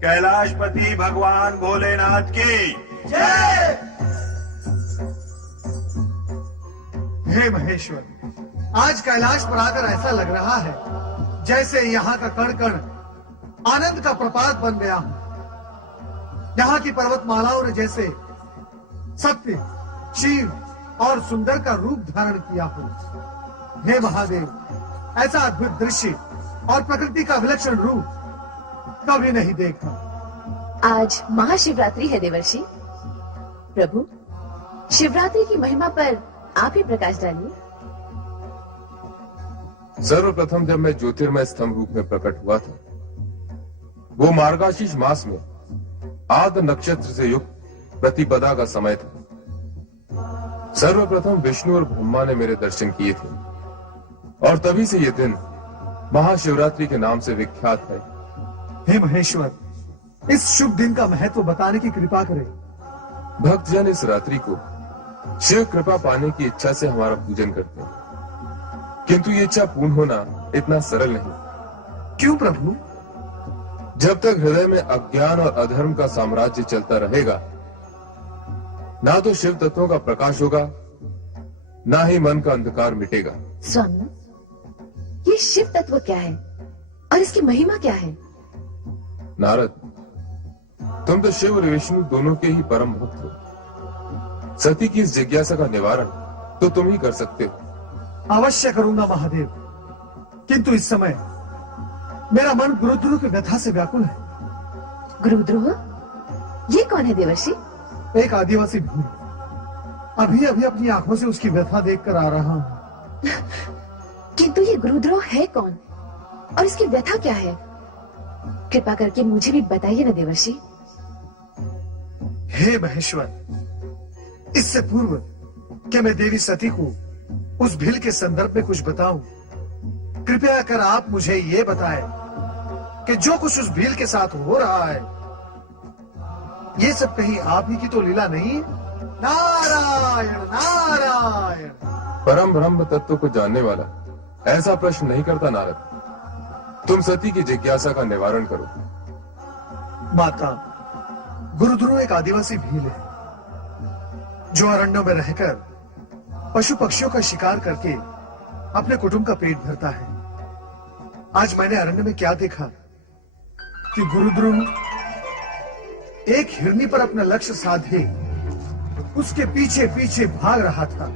कैलाशपति भगवान भोलेनाथ की जय। हे महेश्वर, आज कैलाश पर आकर ऐसा लग रहा है जैसे यहाँ का कण कण आनंद का प्रपात बन गया हो। यहाँ की पर्वतमालाओं ने जैसे सत्य, शिव और सुंदर का रूप धारण किया हो। हे महादेव, ऐसा अद्भुत दृश्य और प्रकृति का विलक्षण रूप कभी नहीं देखा। आज महाशिवरात्रि है देवर्षि। प्रभु, शिवरात्रि की महिमा पर आप ही प्रकाश डालिए। सर्वप्रथम जब मैं ज्योतिर्मय स्तंभ रूप में प्रकट हुआ था, वो मार्गशीर्ष मास में आद नक्षत्र से युक्त प्रतिपदा का समय था। सर्वप्रथम विष्णु और ब्रह्मा ने मेरे दर्शन किए थे और तभी से ये दिन महाशिवरात्रि के नाम से विख्यात है। हे महेश्वर, इस शुभ दिन का महत्व बताने की कृपा करें। भक्तजन इस रात्रि को शिव कृपा पाने की इच्छा से हमारा पूजन करते हैं, किंतु ये इच्छा पूर्ण होना इतना सरल नहीं। क्यों प्रभु? जब तक हृदय में अज्ञान और अधर्म का साम्राज्य चलता रहेगा, ना तो शिव तत्वों का प्रकाश होगा, ना ही मन का अंधकार मिटेगा। स्वामी, ये शिव तत्व क्या है और इसकी महिमा क्या है? नारद, तुम तो शिव और विष्णु दोनों के ही परम भक्त हो। सती की इस जिज्ञासा का निवारण तो तुम ही कर सकते हो। अवश्य करूंगा महादेव, किंतु इस समय मेरा मन गुरुद्रोह की व्यथा से व्याकुल है। गुरुद्रोह? ये कौन है देवर्षि? एक आदिवासी भूमि। अभी अभी अपनी आंखों से उसकी व्यथा देखकर आ रहा हूं। किंतु ये गुरुद्रोह है कौन और इसकी व्यथा क्या है? कृपा करके मुझे भी बताइए ना देवर्षि। हे महेश्वर, इससे पूर्व कि मैं देवी सती को उस भील के संदर्भ में कुछ बताऊं, कृपया कर आप मुझे ये बताएं कि जो कुछ उस भील के साथ हो रहा है, ये सब कहीं आप ही की तो लीला नहीं है? नारायण नारायण। परम ब्रह्म तत्व को जानने वाला ऐसा प्रश्न नहीं करता नारद। तुम सती की जिज्ञासा का निवारण करो। माता, गुरुध्रुव एक आदिवासी भील है जो अरण्यों में रहकर पशु पक्षियों का शिकार करके अपने कुटुंब का पेट भरता है। आज मैंने अरण्य में क्या देखा कि गुरुध्रुव एक हिरनी पर अपना लक्ष्य साधे उसके पीछे पीछे भाग रहा था।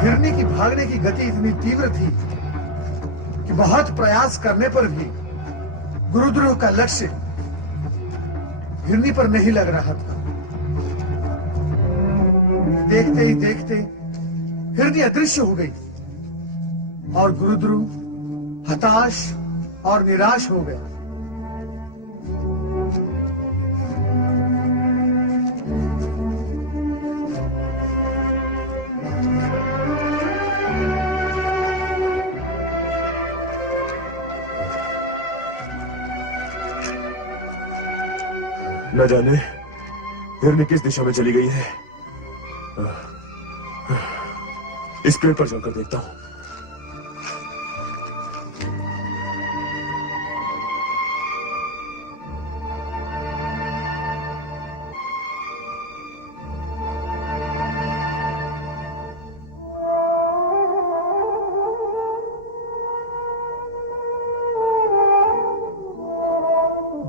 हिरनी की भागने की गति इतनी तीव्र थी कि बहुत प्रयास करने पर भी गुरुध्रुव का लक्ष्य हिरनी पर नहीं लग रहा था। देखते ही देखते हिरनी अदृश्य हो गई और गुरुध्रुव हताश और निराश हो गया। न जाने हिरनी किस दिशा में चली गई है। इस पेड़ पर जाकर देखता हूं।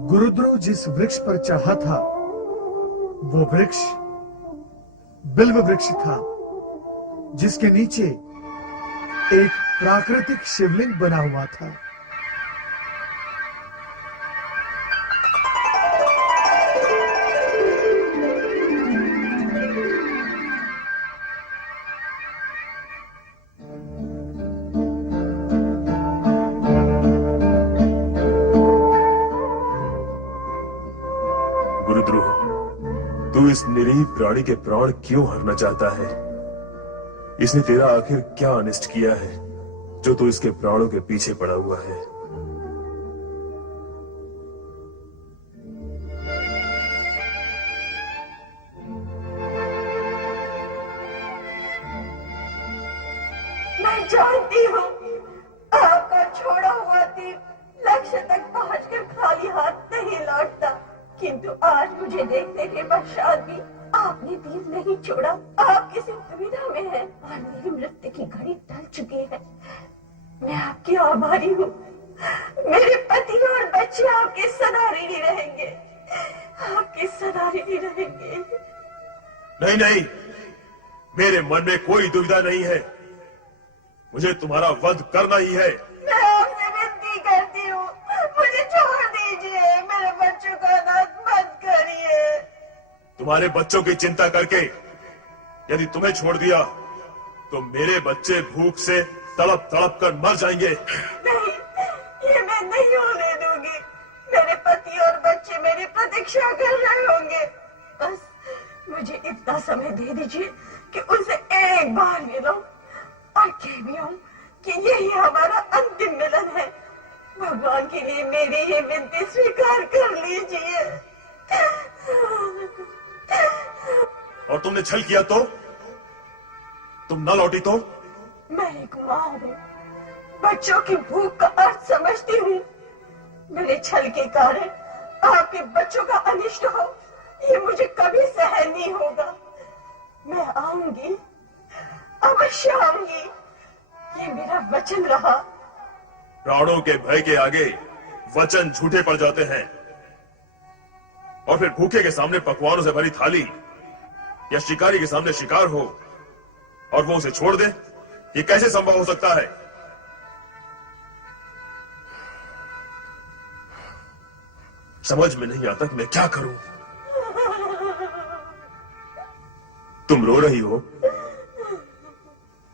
गुरुध्रुव जिस वृक्ष पर चढ़ा था वो वृक्ष बिल्व वृक्ष था, जिसके नीचे एक प्राकृतिक शिवलिंग बना हुआ था। गुरुध्रुव, तू इस निरीह प्राणी के प्राण क्यों हरना चाहता है? इसने तेरा आखिर क्या अनिष्ट किया है जो तू इसके प्राणों के पीछे पड़ा हुआ है? मैं जानती हूँ आपका छोड़ा हुआ तीर लक्ष्य तक पहुंचकर खाली हाथ नहीं लौटता, किंतु आज मुझे देखने के पश्चात भी आपने तीर नहीं छोड़ा। आप किसी दुविधा में हैं और मेरी मृत्यु की घड़ी टल चुकी है। मैं आपकी आभारी हूँ। मेरे पति और बच्चे आपके सदा ऋणी रहेंगे, आपके सदा ऋणी रहेंगे। नहीं नहीं, मेरे मन में कोई दुविधा नहीं है। मुझे तुम्हारा वध करना ही है। मैं आपसे विनती करती हूँ, मुझे छोड़ दीजिए। मेरे बच्चों का अनाथ मत करिए। तुम्हारे बच्चों की चिंता करके यदि तुम्हें छोड़ दिया तो मेरे बच्चे भूख से तड़प तड़प कर मर जाएंगे। नहीं, ये मैं नहीं होने दूंगी। मेरे पति और बच्चे मेरी प्रतीक्षा कर रहे होंगे। बस मुझे इतना समय दे दीजिए कि उनसे एक बार मिलो और कह भी हूँ कि यही हमारा अंतिम मिलन है। भगवान के लिए मेरी ये विनती स्वीकार कर लीजिए। और तुमने छल किया तो? तुम न लौटी तो? मैं एक माँ हूँ, बच्चों की भूख का अर्थ समझती हूँ। मेरे छल के कारण आपके बच्चों का अनिष्ट हो, ये मुझे कभी सहन नहीं होगा। मैं आऊंगी, अवश्य आऊंगी, ये मेरा वचन रहा। प्राणों के भय के आगे वचन झूठे पड़ जाते हैं। और फिर भूखे के सामने पकवानों से भरी थाली या शिकारी के सामने शिकार हो और वो उसे छोड़ दे, ये कैसे संभव हो सकता है? समझ में नहीं आता कि मैं क्या करूं। तुम रो रही हो?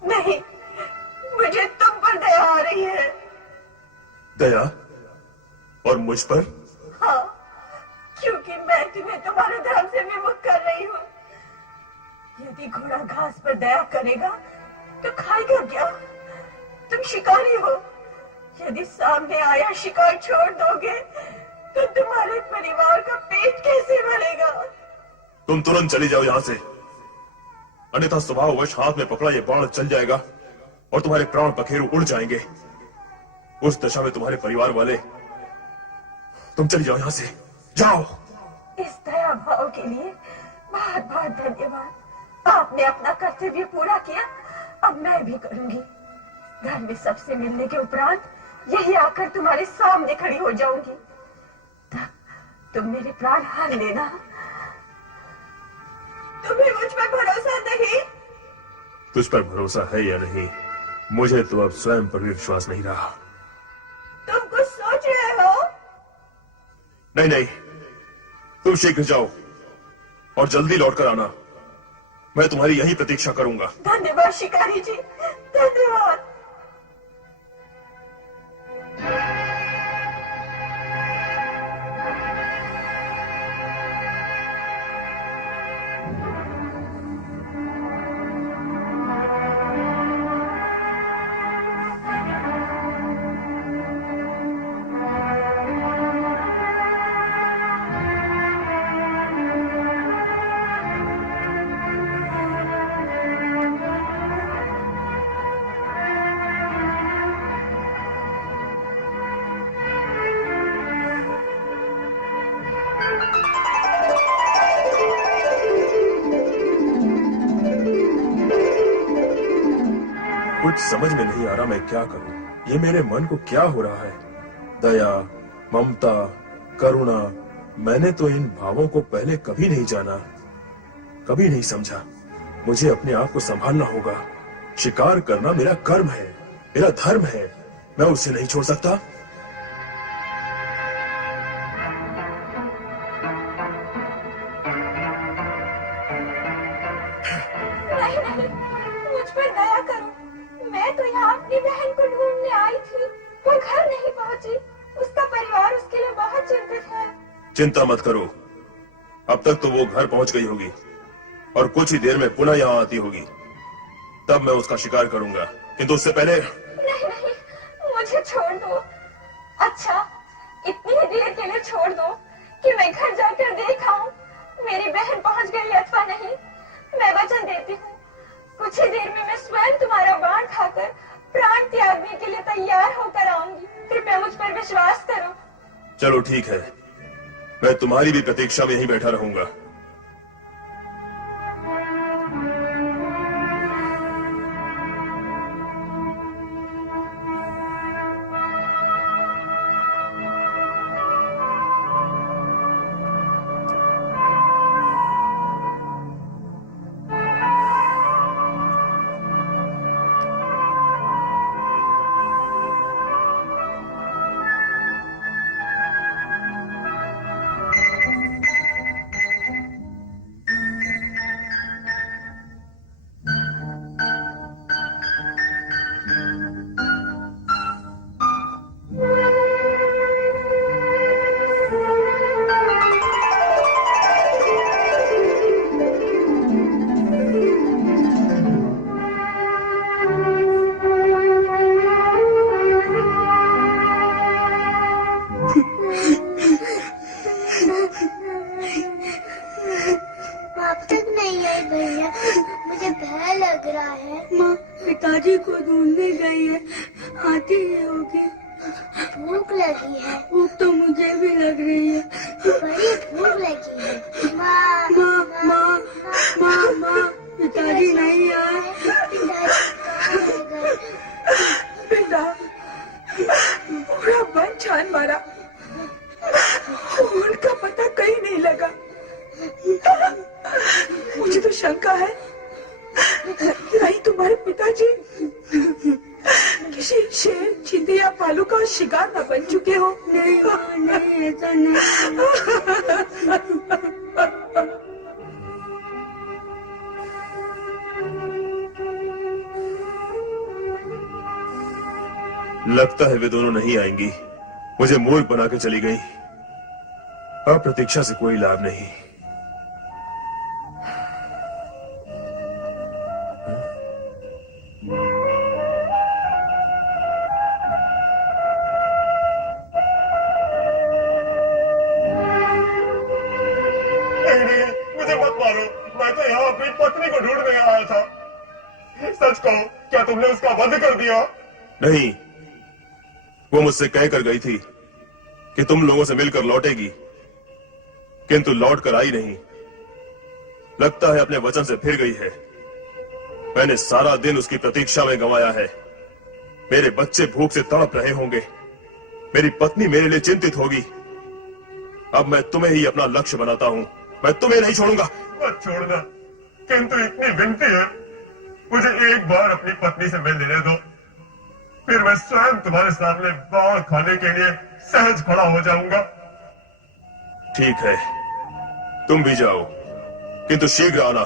नहीं, मुझे तुम पर दया आ रही है। दया? और मुझ पर? हाँ, क्योंकि मैं तुम्हें तुम्हारे धर्म से विमुख कर रही हूँ। यदि घोड़ा घास पर दया करेगा तो खाएगा क्या? तुम शिकारी हो, यदि सामने आया शिकार छोड़ दोगे तो तुम्हारे परिवार का पेट कैसे भरेगा? तुम तुरंत चली जाओ यहां से, अन्यथा स्वभाववश हाथ में पकड़ा ये बाण चल जाएगा और तुम्हारे प्राण पखेरु उड़ जाएंगे। उस दशा में तुम्हारे परिवार वाले, तुम चली जाओ यहां से, जाओ। इस दया भाव के लिए बहुत बहुत धन्यवाद। आपने अपना कर्तव्य पूरा किया, अब मैं भी करूंगी। घर में सबसे मिलने के उपरांत यही आकर तुम्हारे सामने खड़ी हो जाऊंगी, तब तुम मेरे प्राण हार लेना। तुम्हें मुझ पर भरोसा नहीं? तुझ पर भरोसा है या नहीं, मुझे तो अब स्वयं पर भी विश्वास नहीं रहा। तुम कुछ सोच रहे हो? नहीं नहीं, तुम शीघ्र जाओ और जल्दी लौटकर आना। मैं तुम्हारी यही प्रतीक्षा करूंगा। धन्यवाद शिकारी जी, धन्यवाद। कुछ समझ में नहीं आ रहा मैं क्या करूं। ये मेरे मन को क्या हो रहा है? दया, ममता, करुणा, मैंने तो इन भावों को पहले कभी नहीं जाना, कभी नहीं समझा। मुझे अपने आप को संभालना होगा। शिकार करना मेरा कर्म है, मेरा धर्म है, मैं उसे नहीं छोड़ सकता। नहीं नहीं, मुझ पर दया करो। मैं तो यहाँ अपनी बहन को ढूंढने आई थी, वो घर नहीं पहुँची। उसका परिवार उसके लिए बहुत चिंतित है। चिंता मत करो, अब तक तो वो घर पहुंच गई होगी और कुछ ही देर में पुनः यहाँ आती होगी, तब मैं उसका शिकार करूंगा। किंतु उससे पहले नहीं नहीं, मुझे छोड़ दो। अच्छा, इतनी ही देर के लिए छोड़ दो कि मैं घर जाकर देख आऊं मेरी बहन पहुंच गई अथवा नहीं। मैं वचन देती हूँ, कुछ ही देर में मैं स्वयं तुम्हारा बाण खाकर प्राण त्यागने के लिए तैयार होकर आऊंगी। कृपया मुझ पर विश्वास करो। चलो ठीक है, मैं तुम्हारी भी प्रतीक्षा में यहीं बैठा रहूंगा। अब तक नहीं आई भैया, मुझे भय लग रहा है। माँ पिताजी को ढूंढने गई है, आती ही होगी। भूख लगी है, भूख तो मुझे भी लग रही है। बड़ी भूख लगी है। माँ माँ माँ माँ माँ, पिताजी नहीं आए। पिता, पूरा वन छान मारा, उनका पता कहीं नहीं लगा। मुझे तो शंका है, नहीं तुम्हारे पिताजी किसी शेर, चीते या भालू का शिकार न बन चुके हो। नहीं नहीं, ऐसा नहीं। लगता है वे दोनों नहीं आएंगी, मुझे मूर्ख बना के चली गई। अब प्रतीक्षा से कोई लाभ नहीं। मुझे मत तो यहाँ अपनी पत्नी को ढूंढने आया था। सच कहो, क्या तुमने उसका वध कर दिया? नहीं, वो मुझसे कहकर गई थी कि तुम लोगों से मिलकर लौटेगी, किंतु लौट कर आई नहीं। लगता है अपने वचन से फिर गई है। मैंने सारा दिन उसकी प्रतीक्षा में गंवाया है। मेरे बच्चे भूख से तड़प रहे होंगे, मेरी पत्नी मेरे लिए चिंतित होगी। अब मैं तुम्हें ही अपना लक्ष्य बनाता हूं, मैं तुम्हें नहीं छोड़ूंगा। मत छोड़ना, किंतु इतनी विनती है, मुझे एक बार अपनी पत्नी से मिल लेने दो, फिर मैं स्वयं तुम्हारे सामने बाढ़ खाने के लिए सहज खड़ा हो जाऊंगा। ठीक है, तुम भी जाओ, किंतु शीघ्र आना,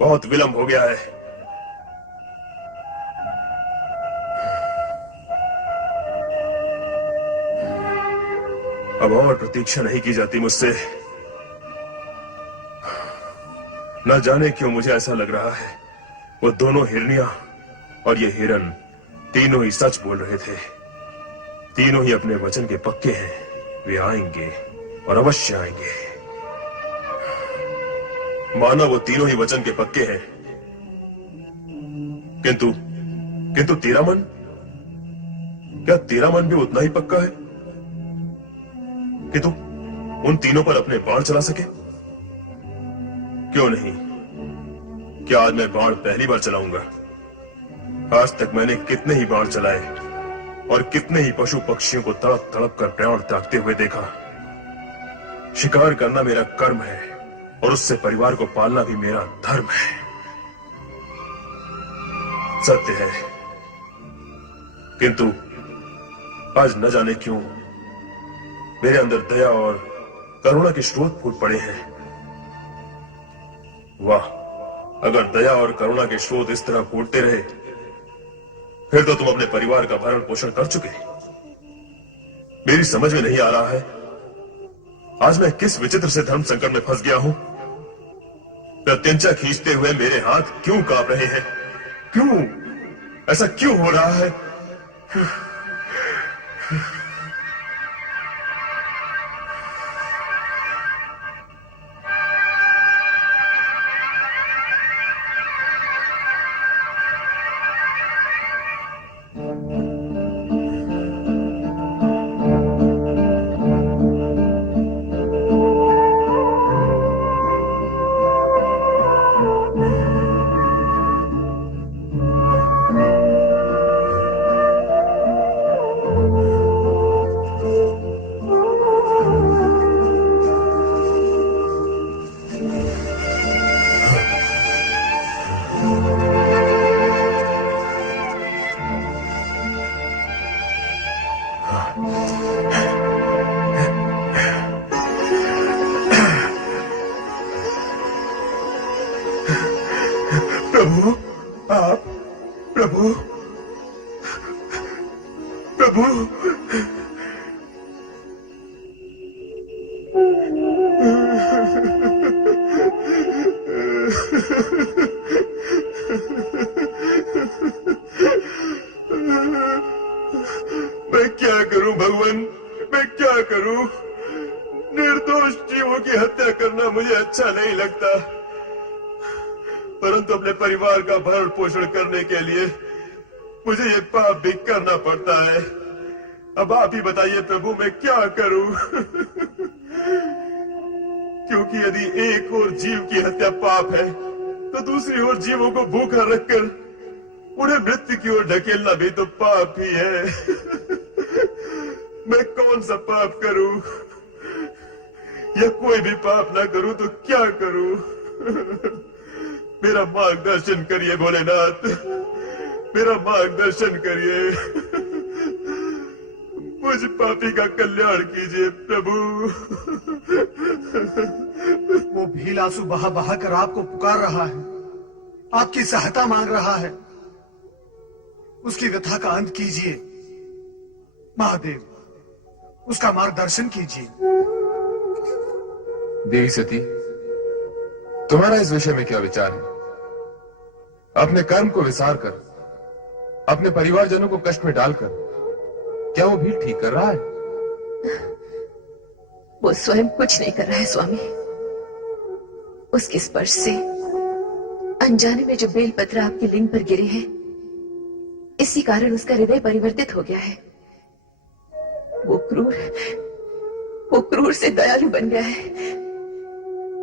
बहुत विलंब हो गया है। अब और प्रतीक्षा नहीं की जाती मुझसे। न जाने क्यों मुझे ऐसा लग रहा है वो दोनों हिरनियां और ये हिरन तीनों ही सच बोल रहे थे। तीनों ही अपने वचन के पक्के हैं, वे आएंगे और अवश्य आएंगे। माना वो तीनों ही वचन के पक्के हैं, किंतु तेरा मन, क्या तेरा मन भी उतना ही पक्का है कि तू उन तीनों पर अपने बाण चला सके? क्यों नहीं, क्या आज मैं बाण पहली बार चलाऊंगा? आज तक मैंने कितने ही बाण चलाए और कितने ही पशु पक्षियों को तड़प तड़प कर प्राण त्यागते हुए देखा। शिकार करना मेरा कर्म है और उससे परिवार को पालना भी मेरा धर्म है। सत्य है, किंतु आज न जाने क्यों मेरे अंदर दया और करुणा के स्रोत फूट पड़े हैं। वाह, अगर दया और करुणा के स्रोत इस तरह फूटते रहे, फिर तो तुम अपने परिवार का भरण पोषण कर चुके। मेरी समझ में नहीं आ रहा है आज मैं किस विचित्र से धर्म संकट में फंस गया हूं। प्रत्यंचा खींचते हुए मेरे हाथ क्यों कांप रहे हैं? क्यों ऐसा क्यों हो रहा है? प्रभु, आप, प्रभु, प्रभु, मैं क्या करूं भगवान, मैं क्या करूं? निर्दोष जीवों की हत्या करना मुझे अच्छा नहीं लगता, परंतु अपने परिवार का भरण पोषण करने के लिए मुझे ये पाप भी करना पड़ता है। अब आप ही बताइए प्रभु, मैं क्या करूं? क्योंकि यदि एक और जीव की हत्या पाप है, तो दूसरी ओर जीवों को भूखा रखकर उन्हें मृत्यु की ओर ढकेलना भी तो पाप ही है। मैं कौन सा पाप करूं, या कोई भी पाप ना करूं तो क्या करूं? मेरा मार्गदर्शन करिए भोलेनाथ, मेरा मार्गदर्शन करिए, मुझ पापी का कल्याण कीजिए प्रभु। वो भील आंसू बहा बहा कर आपको पुकार रहा है, आपकी सहायता मांग रहा है। उसकी व्यथा का अंत कीजिए महादेव, उसका मार्गदर्शन कीजिए। देवी सती, तुम्हारा इस विषय में क्या विचार है? अपने कर्म को विसार कर, अपने परिवारजनों को कष्ट में डालकर, क्या वो भील ठीक कर रहा है? वो स्वयं कुछ नहीं कर रहा है स्वामी। उसके स्पर्श से अनजाने में जो बेलपत्र आपके लिंग पर गिरे हैं, इसी कारण उसका हृदय परिवर्तित हो गया है। वो क्रूर से दयालु बन गया है।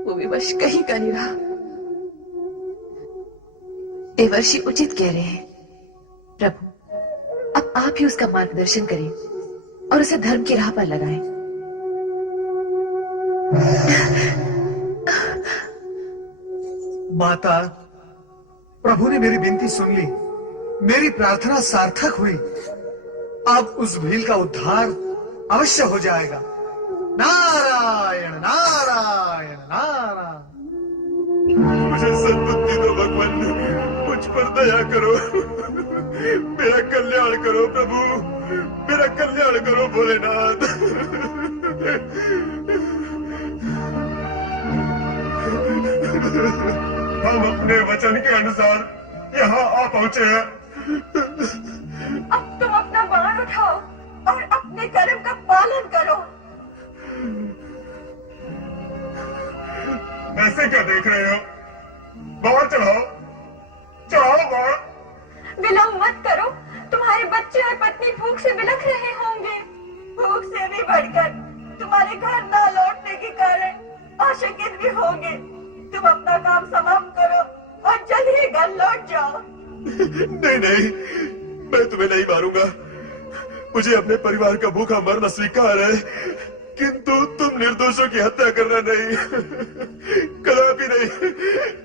वो विवश कहीं का नहीं रहा। देवर्षि उचित कह रहे हैं। प्रभु, अब आप ही उसका मार्गदर्शन करें और उसे धर्म की राह पर लगाएं। माता, प्रभु ने मेरी विनती सुन ली, मेरी प्रार्थना सार्थक हुई। अब उस भील का उद्धार अवश्य हो जाएगा। नारायण नारायण नारायण। मुझे सद्बुद्धि दो भगवान, मुझ पर दया करो, मेरा कल्याण करो प्रभु, मेरा कल्याण करो भोलेनाथ। हम अपने वचन के अनुसार यहाँ आ पहुँचे हैं। अब तुम अपना बाण उठाओ और अपने कर्म का पालन करो। ऐसे क्या देख रहे हो? बाण चढ़ाओ, चढ़ाओ बाण। विलंब मत करो, तुम्हारे बच्चे और पत्नी भूख से बिलख रहे होंगे। भूख से भी बढ़कर तुम्हारे घर न लौटने के कारण आशंकित भी होंगे। तुम अपना काम समाप्त करो और जल्द ही घर लौट जाओ। नहीं नहीं, मैं तुम्हें नहीं मारूंगा। मुझे अपने परिवार का भूखा मरना स्वीकार है, किंतु तुम निर्दोषों की हत्या करना नहीं, कदापि नहीं,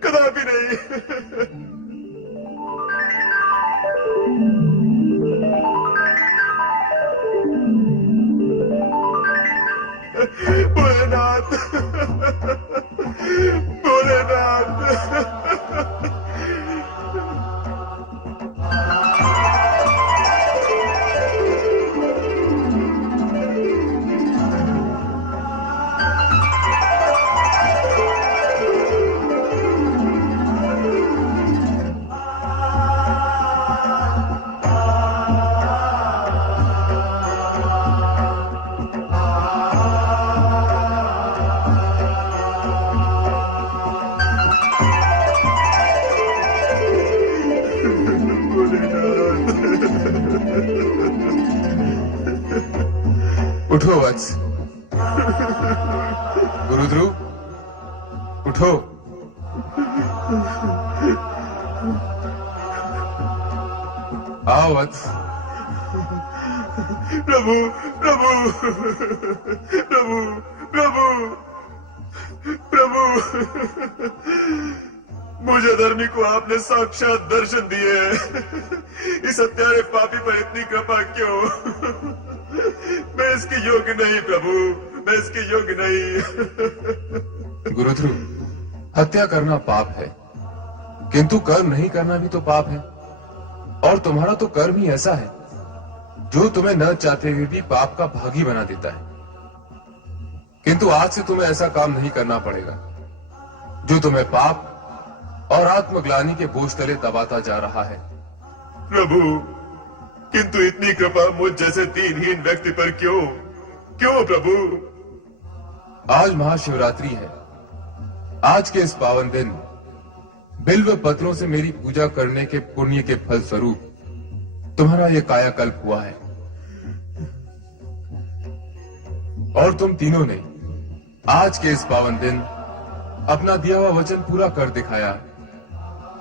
कदापि नहीं। भोलेनाथ, भोलेनाथ। उठो वत्स। गुरुद्रु, उठो। आओ वत्स। प्रभु प्रभु प्रभु प्रभु प्रभु, मुझे धर्मी को आपने साक्षात दर्शन दिए। इस हत्यारे पापी पर इतनी कृपा क्यों? मैं इसके योग्य नहीं प्रभु, मैं इसके योग्य नहीं। गुरुद्रु, हत्या करना पाप है, किंतु कर्म नहीं करना भी तो पाप है। और तुम्हारा तो कर्म ही ऐसा है जो तुम्हें न चाहते हुए भी पाप का भागी बना देता है। किंतु आज से तुम्हें ऐसा काम नहीं करना पड़ेगा जो तुम्हें पाप और आत्मग्लानि के बोझ तले दबाता जा रहा है। प्रभु, किंतु इतनी कृपा मुझ जैसे दीनहीन व्यक्ति पर क्यों? क्यों प्रभु? आज महाशिवरात्रि है। आज के इस पावन दिन बिल्व पत्रों से मेरी पूजा करने के पुण्य के फल स्वरूप तुम्हारा यह कायाकल्प हुआ है। और तुम तीनों ने आज के इस पावन दिन अपना दिया हुआ वचन पूरा कर दिखाया।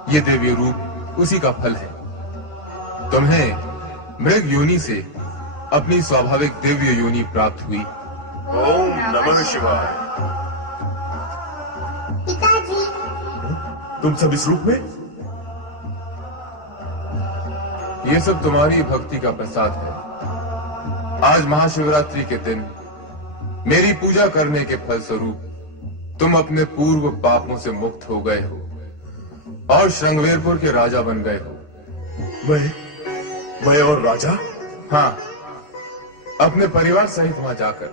ये देवी रूप उसी का फल है। तुम्हें मृग योनि से अपनी स्वाभाविक दिव्य योनि प्राप्त हुई। ओम नमः शिवाय। पिताजी, तुम सब इस रूप में? ये सब तुम्हारी भक्ति का प्रसाद है। आज महाशिवरात्रि के दिन मेरी पूजा करने के फल स्वरूप तुम अपने पूर्व पापों से मुक्त हो गए हो और श्रृंगवेरपुर के राजा बन गए हो। मैं और राजा? हाँ, अपने परिवार सहित वहां जाकर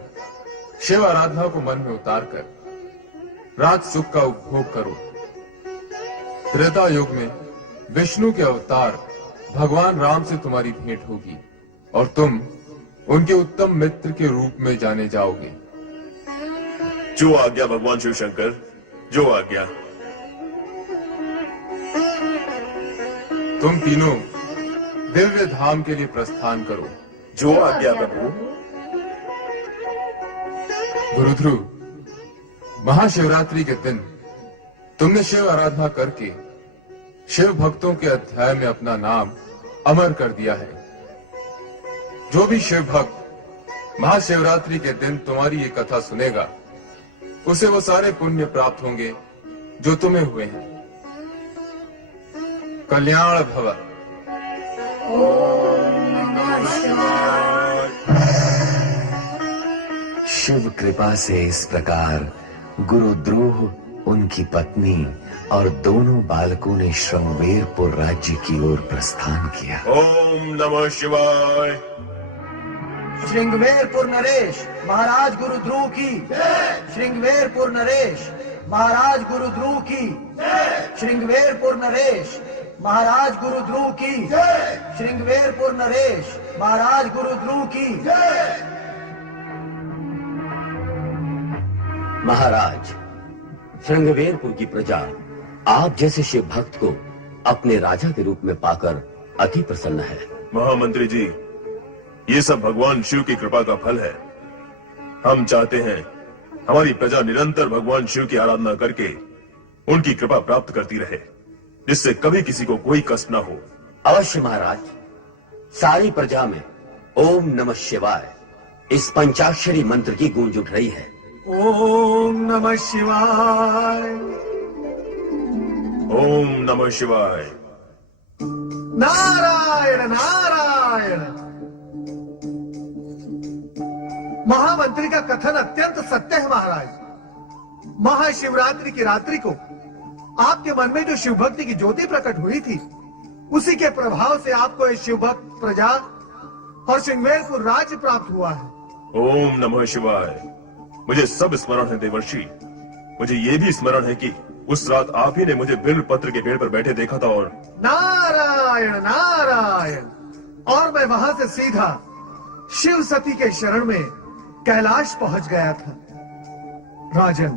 शिव आराधना को मन में उतार कर राज सुख का उपभोग करो। त्रेता युग में विष्णु के अवतार भगवान राम से तुम्हारी भेंट होगी और तुम उनके उत्तम मित्र के रूप में जाने जाओगे। जो आज्ञा भगवान शिव शंकर। जो आज्ञा। तुम तीनों दिव्य धाम के लिए प्रस्थान करो। जो आज्ञा प्रभु। गुरुध्रुव, महाशिवरात्रि के दिन तुमने शिव आराधना करके शिव भक्तों के अध्याय में अपना नाम अमर कर दिया है। जो भी शिव भक्त महाशिवरात्रि के दिन तुम्हारी ये कथा सुनेगा, उसे वो सारे पुण्य प्राप्त होंगे जो तुम्हें हुए हैं। कल्याण भव। शिव कृपा से इस प्रकार गुरुद्रोह, उनकी पत्नी और दोनों बालकों ने श्रृंगवेरपुर राज्य की ओर प्रस्थान किया। ओम नमः शिवाय। श्रृंगवेरपुर नरेश महाराज गुरुध्रुव की। श्रृंगवेरपुर नरेश महाराज गुरुध्रुव की। श्रृंगवेरपुर नरेश महाराज गुरुध्रुव की। श्रृंगवेरपुर नरेश महाराज गुरुध्रुव की। महाराज, श्रृंगवेरपुर की प्रजा आप जैसे शिव भक्त को अपने राजा के रूप में पाकर अति प्रसन्न है। महामंत्री जी, ये सब भगवान शिव की कृपा का फल है। हम चाहते हैं हमारी प्रजा निरंतर भगवान शिव की आराधना करके उनकी कृपा प्राप्त करती रहे, जिससे कभी किसी को कोई कष्ट न हो। अवश्य महाराज, सारी प्रजा में ओम नमः शिवाय इस पंचाक्षरी मंत्र की गूंज उठ रही है। ओम नमः शिवाय। ओम नमः शिवाय। नारायण नारायण। महामंत्री का कथन अत्यंत सत्य है महाराज। महाशिवरात्रि की रात्रि को आपके मन में जो शिव भक्ति की ज्योति प्रकट हुई थी, उसी के प्रभाव से आपको ये शिव भक्त प्रजा और श्रृंगवेरपुर राज्य प्राप्त हुआ है। ओम नमः शिवाय। मुझे सब स्मरण है देवर्षि। मुझे ये भी स्मरण है कि उस रात आप ही ने मुझे बिल्व पत्र के पेड़ पर बैठे देखा था। और नारायण नारायण। और मैं वहां से सीधा शिव सती के शरण में कैलाश पहुंच गया था। राजन,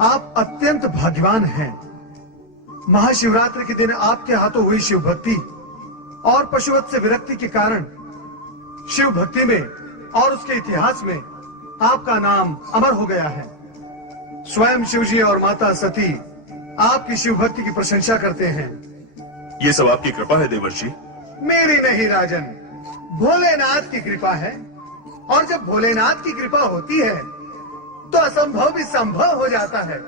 आप अत्यंत भाग्यवान हैं। महाशिवरात्रि के दिन आपके हाथों हुई शिव भक्ति और पशुवत से विरक्ति के कारण शिव भक्ति में और उसके इतिहास में आपका नाम अमर हो गया है। स्वयं शिवजी और माता सती आपकी शिव भक्ति की प्रशंसा करते हैं। ये सब आपकी कृपा है देवर्षि। मेरी नहीं राजन, भोलेनाथ की कृपा है। और जब भोलेनाथ की कृपा होती है तो असंभव भी संभव हो जाता है।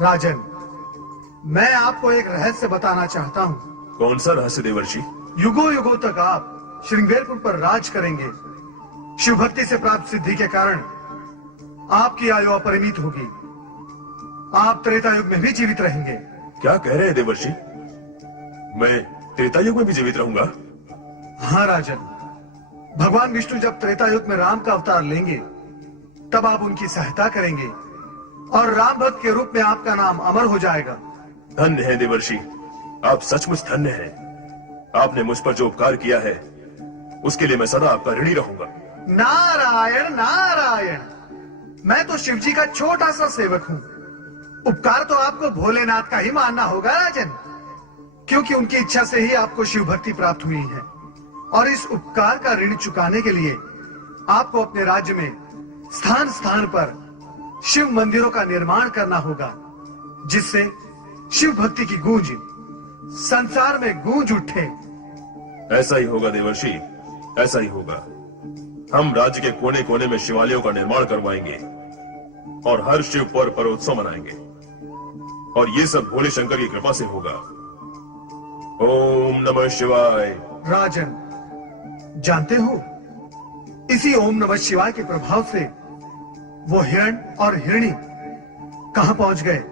राजन, मैं आपको एक रहस्य बताना चाहता हूँ। कौन सा रहस्य देवर्षि? युगों युगों तक आप श्रृंगवेरपुर पर राज करेंगे। शिव भक्ति से प्राप्त सिद्धि के कारण आपकी आयु अपरिमित होगी। आप त्रेता युग में भी जीवित रहेंगे। क्या कह रहे हैं देवर्षि? मैं त्रेता युग में भी जीवित रहूंगा? हाँ राजन, भगवान विष्णु जब त्रेता युग में राम का अवतार लेंगे, तब आप उनकी सहायता करेंगे और राम भक्त के रूप में आपका नाम अमर हो जाएगा। धन्य है देवर्षि, आप सचमुच धन्य हैं। आपने मुझ पर जो उपकार किया है, उसके लिए मैं सदा आपका ऋणी रहूंगा। नारायण नारायण। मैं तो शिव जी का छोटा सा सेवक हूँ। उपकार तो आपको भोलेनाथ का ही मानना होगा राजन, क्योंकि उनकी इच्छा से ही आपको शिव भक्ति प्राप्त हुई है। और इस उपकार का ऋण चुकाने के लिए आपको अपने राज्य में स्थान स्थान पर शिव मंदिरों का निर्माण करना होगा, जिससे शिव भक्ति की गूंज संसार में गूंज उठे। ऐसा ही होगा देवर्षि, ऐसा ही होगा। हम राज्य के कोने कोने में शिवालयों का निर्माण करवाएंगे और हर शिव पर्व पर उत्सव मनाएंगे। और ये सब भोले शंकर की कृपा से होगा। ओम नमः शिवाय। राजन, जानते हो, इसी ओम नमः शिवाय के प्रभाव से वो हिरण और हिरणी कहां पहुंच गए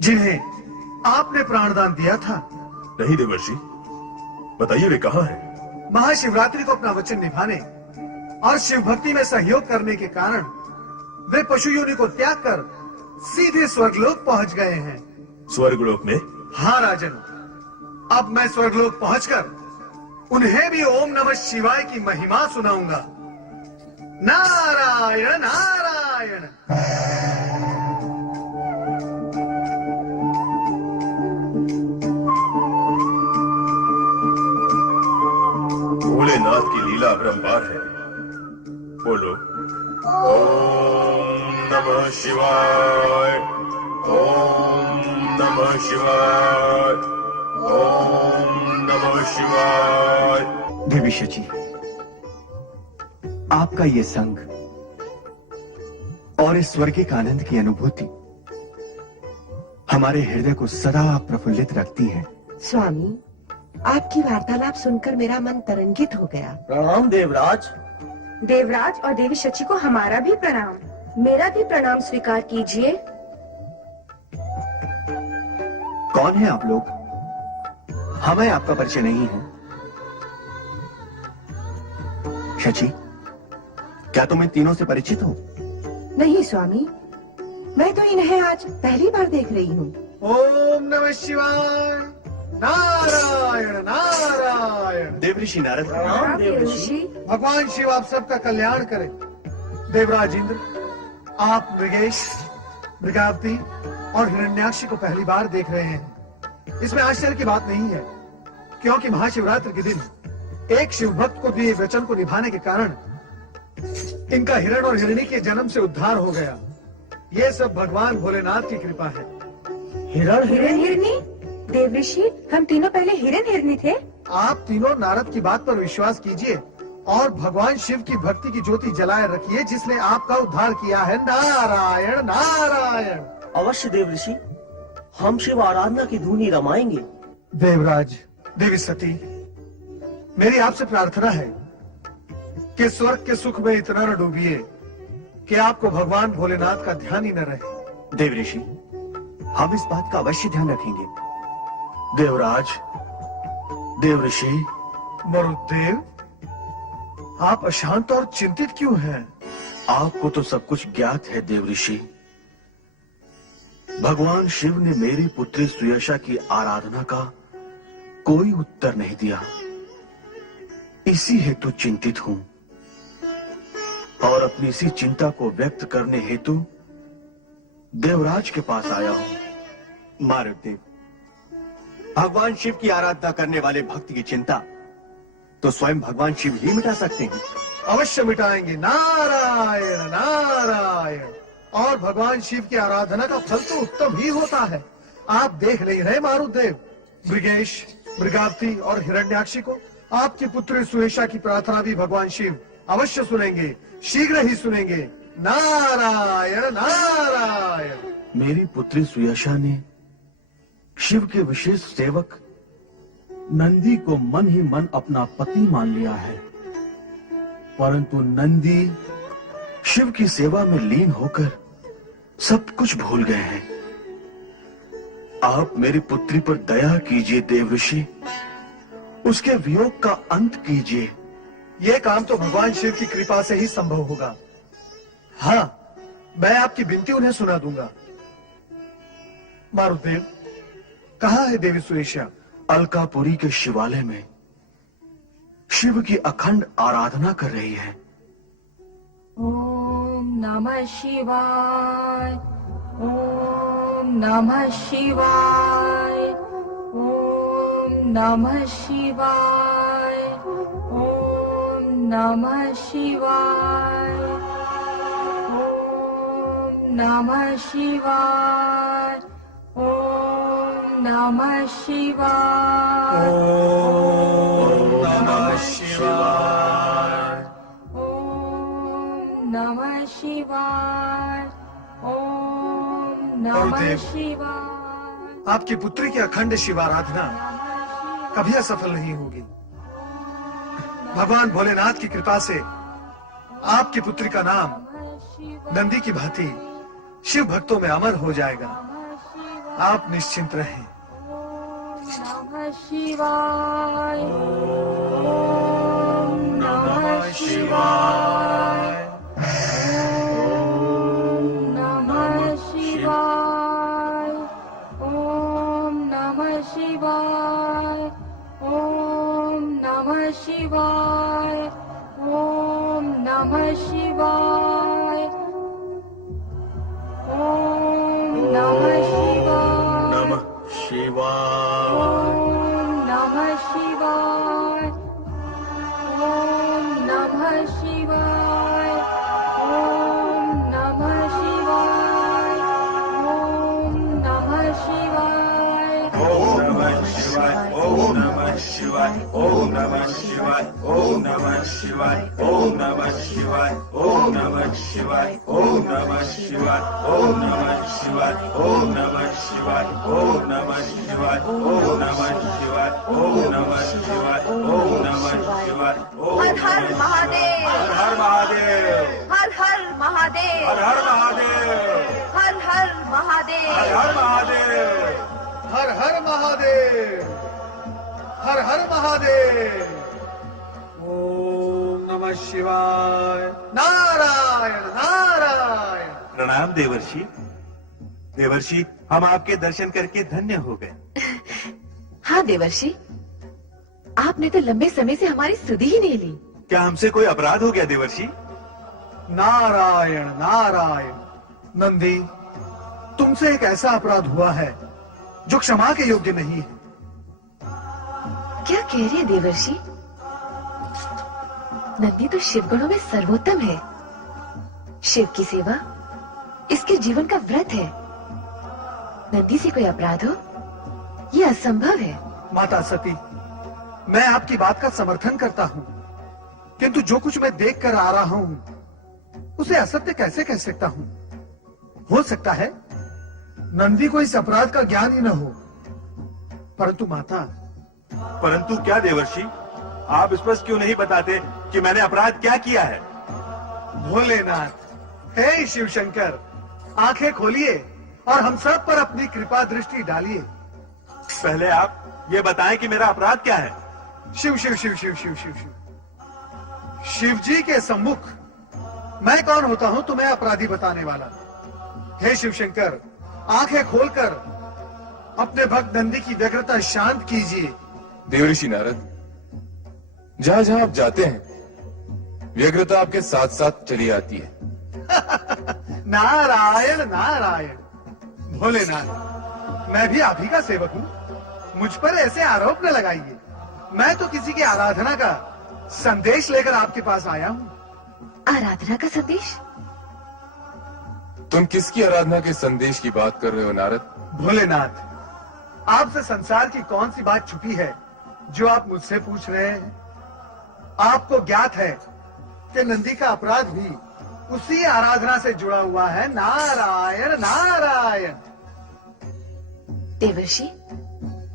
जिन्हें आपने प्राणदान दिया था? नहीं देवर्षि, बताइए वे कहां हैं? महाशिवरात्रि को अपना वचन निभाने और शिव भक्ति में सहयोग करने के कारण वे पशु योनि को त्याग कर सीधे स्वर्गलोक पहुंच गए हैं। स्वर्गलोक में? हाँ राजन, अब मैं स्वर्गलोक पहुंचकर उन्हें भी ओम नमः शिवाय की महिमा सुनाऊंगा। नारायण नारायण। नारायण। भोलेनाथ की लीला अपरंपार है। बोलो ओम नमः शिवाय, ओम नमः शिवाय, ओम नमः शिवाय। देवी शची, आपका ये संग और इस स्वर्गिक आनंद की अनुभूति हमारे हृदय को सदा प्रफुल्लित रखती है। स्वामी, आपकी वार्तालाप सुनकर मेरा मन तरंगित हो गया। प्रणाम देवराज। देवराज और देवी शची को हमारा भी प्रणाम। मेरा भी प्रणाम स्वीकार कीजिए। कौन है आप लोग? हमें आपका परिचय नहीं है। शची, क्या तुम इन तीनों से परिचित हो? नहीं स्वामी, मैं तो इन्हें आज पहली बार देख रही हूँ। ओम नमः शिवाय। नारायण नारायण। देवऋषि नारद, देवऋषि, भगवान शिव आप सबका कल्याण करें। देवराज इंद्र, आप मृगेश, मृगावती और हिरण्याक्षी को पहली बार देख रहे हैं। इसमें आश्चर्य की बात नहीं है, क्योंकि महाशिवरात्रि के दिन एक शिव भक्त को दिए वचन को निभाने के कारण इनका हिरण और हिरणी के जन्म से उद्धार हो गया। ये सब भगवान भोलेनाथ की कृपा है। हिरण हिरनी? देवऋषि, हम तीनों पहले हिरण हिरनी थे। आप तीनों नारद की बात पर विश्वास कीजिए और भगवान शिव की भक्ति की ज्योति जलाए रखिए, जिसने आपका उद्धार किया है। नारायण नारायण। अवश्य देवऋषि, हम शिव आराधना की धुनी रमाएंगे। देवराज, देवी सती, मेरी आपसे प्रार्थना है कि स्वर्ग के सुख में इतना न डूबिए कि आपको भगवान भोलेनाथ का ध्यान ही न रहे। देवऋषि, हम इस बात का अवश्य ध्यान रखेंगे। देवराज, देवऋषि, मरुदेव, आप अशांत और चिंतित क्यों हैं? आपको तो सब कुछ ज्ञात है देवऋषि। भगवान शिव ने मेरी पुत्री सुयशा की आराधना का कोई उत्तर नहीं दिया, इसी हेतु चिंतित हूं और अपनी इसी चिंता को व्यक्त करने हेतु देवराज के पास आया हूं। मारुदेव, भगवान शिव की आराधना करने वाले भक्त की चिंता तो स्वयं भगवान शिव ही मिटा सकते हैं। अवश्य मिटाएंगे। नारायण नारायण। और भगवान शिव की आराधना का फल तो उत्तम ही होता है। आप देख नहीं रहे मारुदेव, मृगेश, मृगावती और हिरण्याक्षी को आपकी पुत्री सुयशा की प्रार्थना भी भगवान शिव अवश्य सुनेंगे, शीघ्र ही सुनेंगे। नारायण नारायण। मेरी पुत्री सुयशा ने शिव के विशेष सेवक नंदी को मन ही मन अपना पति मान लिया है, परंतु नंदी शिव की सेवा में लीन होकर सब कुछ भूल गए हैं। आप मेरी पुत्री पर दया कीजिए देवऋषि, उसके वियोग का अंत कीजिए। ये काम तो भगवान शिव की कृपा से ही संभव होगा। हाँ, मैं आपकी विनती उन्हें सुना दूंगा। मारुदेव, कहाँ है देवी सुयशा? अलकापुरी के शिवालय में शिव की अखंड आराधना कर रही है। ओम नमः शिवाय, ओम नमः शिवाय, ओम नमः शिवाय, ओम नमः शिवाय, ओम नमः शिवाय, ओम नमः शिवाय, ओम नमः शिवाय। ओम नमः शिवाय, ओम नमः गुरुदेव, शिवाय। आपकी पुत्री की अखंड शिव आराधना कभी असफल नहीं होगी। भगवान भोलेनाथ की कृपा से आपकी पुत्री का नाम नंदी की भांति शिव भक्तों में अमर हो जाएगा। आप निश्चिंत रहें। नमः शिवाय, ओम नमः शिवाय, ओम नमः शिवाय, ओम नमः शिवाय, ओम नमः शिवाय, ओम नमः शिवाय, शिवाय ओम नमः शिवाय। ओम नमः शिवाय। ओम नमः शिवाय। ओम नमः शिवाय। ओम नमः शिवाय। ओम नमः शिवाय। ओम नमः शिवाय। ओम नमः शिवाय। ओम नमः शिवाय। ओम नमः शिवाय। ओम नमः शिवाय। ओम नमः शिवाय। ओम नमः शिवाय। ओम नमः शिवाय। ओम नमः शिवाय। ओम नमः शिवाय। ओम नमः शिवाय। हर हर महादेव। हर हर महादेव। हर हर महादेव। हर हर महादेव। हर हर महादेव। हर हर महादेव। हर हर महादेव। हर हर महादेव। ओम नमः शिवाय। नारायण नारायण। प्रणाम देवर्षि। देवर्षि, हम आपके दर्शन करके धन्य हो गए। हाँ देवर्षि, आपने तो लंबे समय से हमारी सुधि ही नहीं ली। क्या हमसे कोई अपराध हो गया देवर्षि? नारायण नारायण। नंदी, तुमसे एक ऐसा अपराध हुआ है जो क्षमा के योग्य नहीं है। क्या कह रही है देवर्षि? नंदी तो शिवगणों में सर्वोत्तम है। शिव की सेवा इसके जीवन का व्रत है। नंदी से कोई अपराध हो, यह असंभव है। माता सती, मैं आपकी बात का समर्थन करता हूँ, किंतु जो कुछ मैं देख कर आ रहा हूँ उसे असत्य कैसे कह सकता हूँ? हो सकता है नंदी को इस अपराध का ज्ञान ही न हो, परंतु माता। परंतु क्या देवर्षि? आप स्पष्ट क्यों नहीं बताते कि मैंने अपराध क्या किया है? भोलेनाथ, हे शिव शंकर, आंखें खोलिए और हम सब पर अपनी कृपा दृष्टि डालिए। पहले आप ये बताएं कि मेरा अपराध क्या है। शिव शिव शिव शिव शिव शिव शिव शिव जी के सम्मुख मैं कौन होता हूं तुम्हें अपराधी बताने वाला? हे शिव शंकर, आंखें खोलकर अपने भक्त नंदी की व्यग्रता शांत कीजिए। देवर्षि नारद, जहां जहां आप जाते हैं व्यग्रता आपके साथ साथ चली आती है। नारायण नारायण। भोलेनाथ, मैं भी आप ही का सेवक हूँ, मुझ पर ऐसे आरोप न लगाइए। मैं तो किसी की आराधना का संदेश लेकर आपके पास आया हूँ। आराधना का संदेश? तुम किसकी आराधना के संदेश की बात कर रहे हो नारद? भोलेनाथ, आपसे संसार की कौन सी बात छुपी है जो आप मुझसे पूछ रहे हैं? आपको ज्ञात है कि नंदी का अपराध भी उसी आराधना से जुड़ा हुआ है। नारायण नारायण। देवर्षि,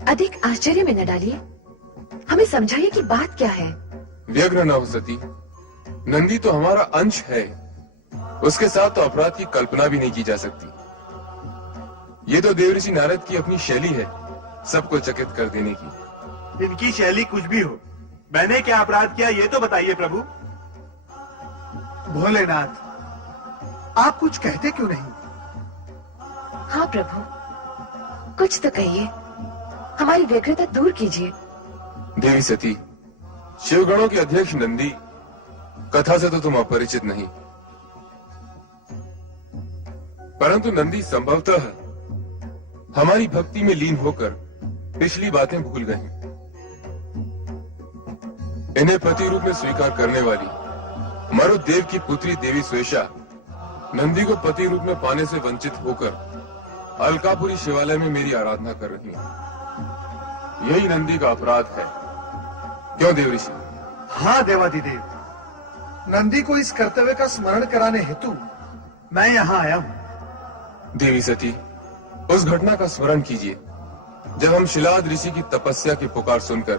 अधिक आश्चर्य में न डालिए, हमें समझाइए कि बात क्या है। व्यग्र न हो सती, नंदी तो हमारा अंश है, उसके साथ तो अपराध की कल्पना भी नहीं की जा सकती। ये तो देवर्षि नारद की अपनी शैली है सबको चकित कर देने की। इनकी शैली कुछ भी हो, मैंने क्या अपराध किया ये तो बताइए प्रभु। भोलेनाथ, आप कुछ कहते क्यों नहीं? हाँ प्रभु, कुछ तो कहिए, हमारी व्यग्रता दूर कीजिए। देवी सती, शिवगणों के अध्यक्ष नंदी कथा से तो तुम अपरिचित नहीं, परंतु नंदी संभवतः हमारी भक्ति में लीन होकर पिछली बातें भूल गए। इन्हें पति रूप में स्वीकार करने वाली मरुदेव की पुत्री देवी स्वेशा नंदी को पति रूप में पाने से वंचित होकर अलकापुरी शिवालय में मेरी आराधना कर रही है। यही नंदी का अपराध है, क्यों देवऋषि? हाँ देवाधिदेव, नंदी को इस कर्तव्य का स्मरण कराने हेतु मैं यहाँ आया हूँ। देवी सती, उस घटना का स्मरण कीजिए जब हम शिलाद ऋषि की तपस्या की पुकार सुनकर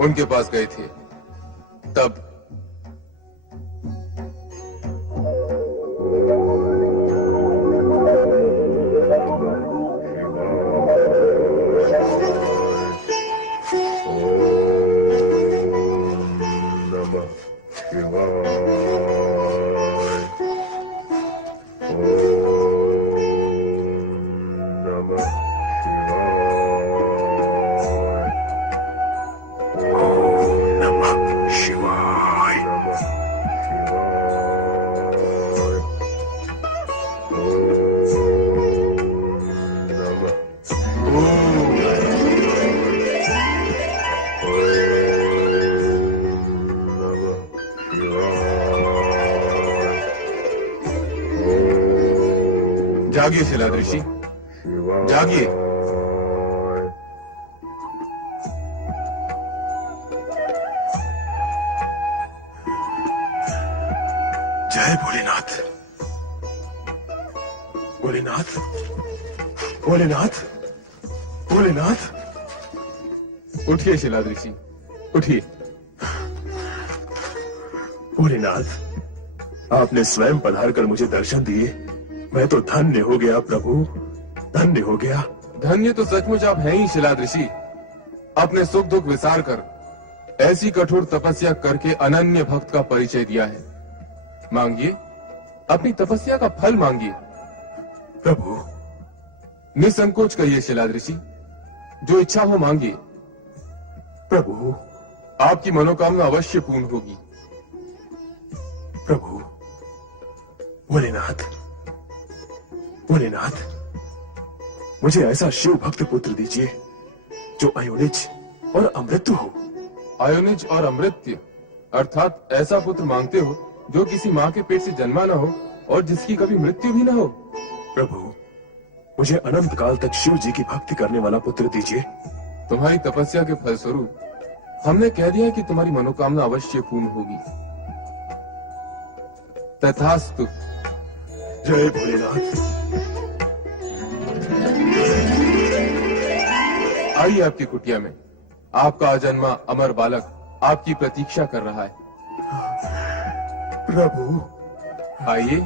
उनके पास गए थे। तब जागिए शिलादृषि, जागिए। जय भोलेनाथ। भोलेनाथ, भोलेनाथ, भोलेनाथ। उठिए शिलादृषि, उठिए। भोलेनाथ, आपने स्वयं पधार कर मुझे दर्शन दिए। मैं तो धन्य हो गया प्रभु, धन्य हो गया। धन्य तो सचमुच आप हैं ही शिलादृषि। अपने सुख दुख विसार कर ऐसी कठोर तपस्या करके अनन्य भक्त का परिचय दिया है। मांगिए, अपनी तपस्या का फल मांगिए। प्रभु, निसंकोच कहिए शिलादृषि, जो इच्छा हो मांगिए। प्रभु, आपकी मनोकामना अवश्य पूर्ण होगी। प्रभु, भोलेनाथ, भोलेनाथ, मुझे ऐसा शिव भक्त पुत्र दीजिए जो अयोनिज और अमृत्यु हो। अयोनिज और अमृत्य अर्थात ऐसा पुत्र मांगते हो जो किसी माँ के पेट से जन्मा न हो और जिसकी कभी मृत्यु भी न हो। प्रभु, मुझे अनंत काल तक शिव जी की भक्ति करने वाला पुत्र दीजिए। तुम्हारी तपस्या के फलस्वरूप हमने कह दिया कि तुम्हारी मनोकामना अवश्य पूर्ण होगी। तथास्तु। जय भोलेनाथ। आइए आपकी कुटिया में। आपका अजन्मा अमर बालक आपकी प्रतीक्षा कर रहा है। प्रभु, आइए।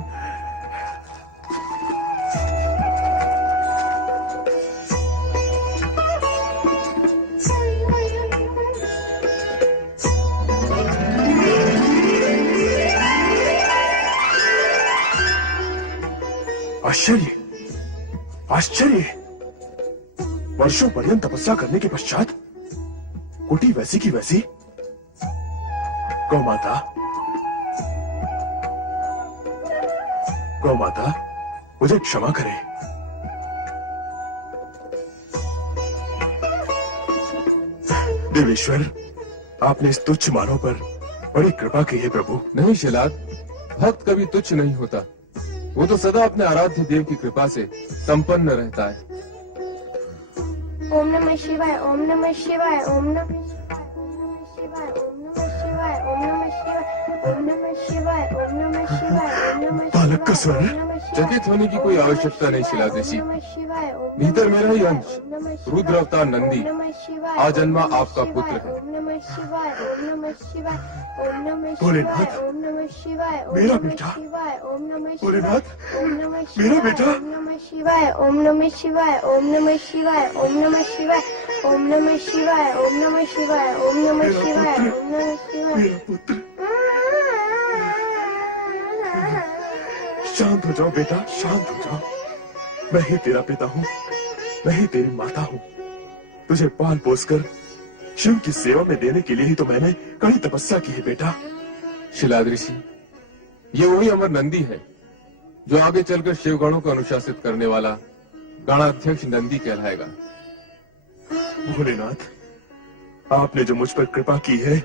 आश्चर्य, आश्चर्य। वर्षों पर्यंत तपस्या करने के पश्चात कुटी वैसी की वैसी। गौ माता, गौ माता, मुझे क्षमा करें। देवेश्वर, आपने इस तुच्छ मानव पर बड़ी कृपा की है प्रभु। नहीं शिलाद, भक्त कभी तुच्छ नहीं होता। वो तो सदा अपने आराध्य देव की कृपा से संपन्न रहता है। ओम नमः शिवाय, ओम नमः शिवाय, ओम नमः शिवाय, ओम नमः शिवाय, ओम नमः शिवाय, ओम नमः शिवाय, ओम नमः शिवाय, ओम नमः शिवाय। बालक का स्वर। चकित होने की कोई आवश्यकता नहीं शिलादृषि। भीतर मेरा ही अंश रुद्र अवतार नंदी आजन्मा आपका पुत्र है। भोलेनाथ, मेरा बेटा। भोलेनाथ, मेरा बेटा। ओम नमः शिवाय, ओम नमः शिवाय, ओम नमः शिवाय, ओम नमः शिवाय, ओम नमः शिवाय, ओम नमः शिवाय, ओम नमः शिवाय, ओम नमः शिवाय। मेरा पुत्र। शांत हो जाओ बेटा, शांत हो जाओ। मैं ही तेरा पिता हूँ, मैं ही तेरी माता हूँ। तुझे पाल पोस कर शिव की सेवा में देने के लिए ही तो मैंने कड़ी तपस्या की है बेटा। शिलादृषि, ये वही अमर नंदी है जो आगे चलकर शिवगणों को अनुशासित करने वाला गणाध्यक्ष नंदी कहलाएगा। भोलेनाथ, आपने जो मुझ पर कृपा की है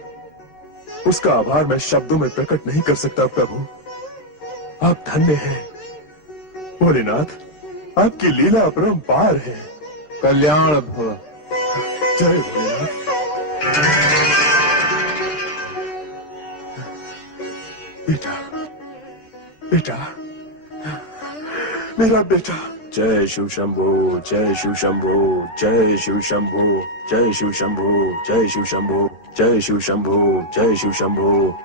उसका आभार मैं शब्दों में प्रकट नहीं कर सकता प्रभु। आप धन्य हैं भोलेनाथ, आपकी लीला अपरंपार है। कल्याण भव। जय भोलेनाथ। बेटा, बेटा, मेरा बेटा। जय शिव शंभो, जय शिव शंभो, जय शिव शंभो, जय शिव शंभो, जय शिव शंभो, जय शिव शंभो, जय शिव शंभो।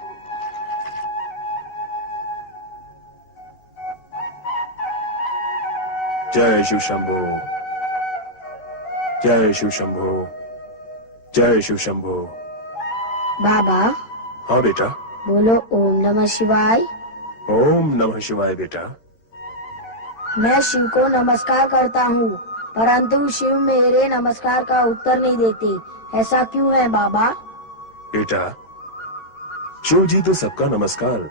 जय शिव शंभो, जय शिव शंभो, जय शिव शंभो। बाबा, हाँ बेटा। बोलो ओम नमः शिवाय। ओम नमः शिवाय बेटा। मैं शिव को नमस्कार करता हूँ, परंतु शिव मेरे नमस्कार का उत्तर नहीं देते। ऐसा क्यों है बाबा? बेटा, शिव जी तो सबका नमस्कार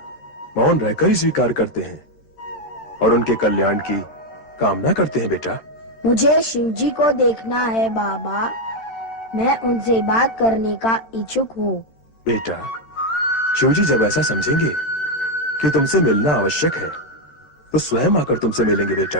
मौन रहकर ही स्वीकार करते हैं और उनके कल्याण की कामना करते हैं बेटा। मुझे शिव जी को देखना है बाबा, मैं उनसे बात करने का इच्छुक हूँ। बेटा, शिव जी जब ऐसा समझेंगे कि तुमसे मिलना आवश्यक है तो स्वयं आकर तुमसे मिलेंगे बेटा।